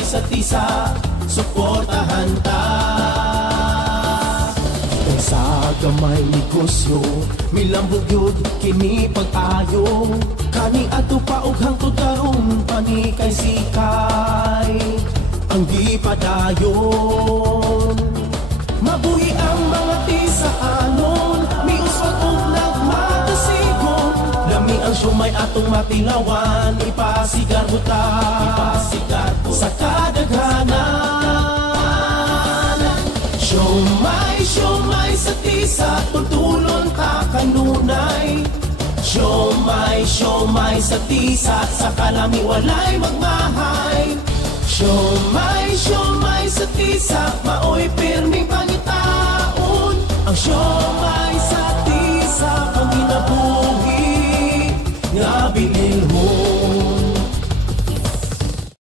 siomay sa tisa, suportahan ta. Sa gamay negosyo, milambog yun, kini pag-ayo. Kani ato pa og hangtod karon, pani kay sikay ang gipadayon. Mabuhi ang mga tisaanon, miuswag og nagmatasigon. Lami ang siomay atong matilawan, ipasigar buta, ipasigar sa kadaghanan. Siomay sa tisa, tutulon ta kanunay. Siomay sa tisa, sa kalami walay magmahay. Siomay sa tisa,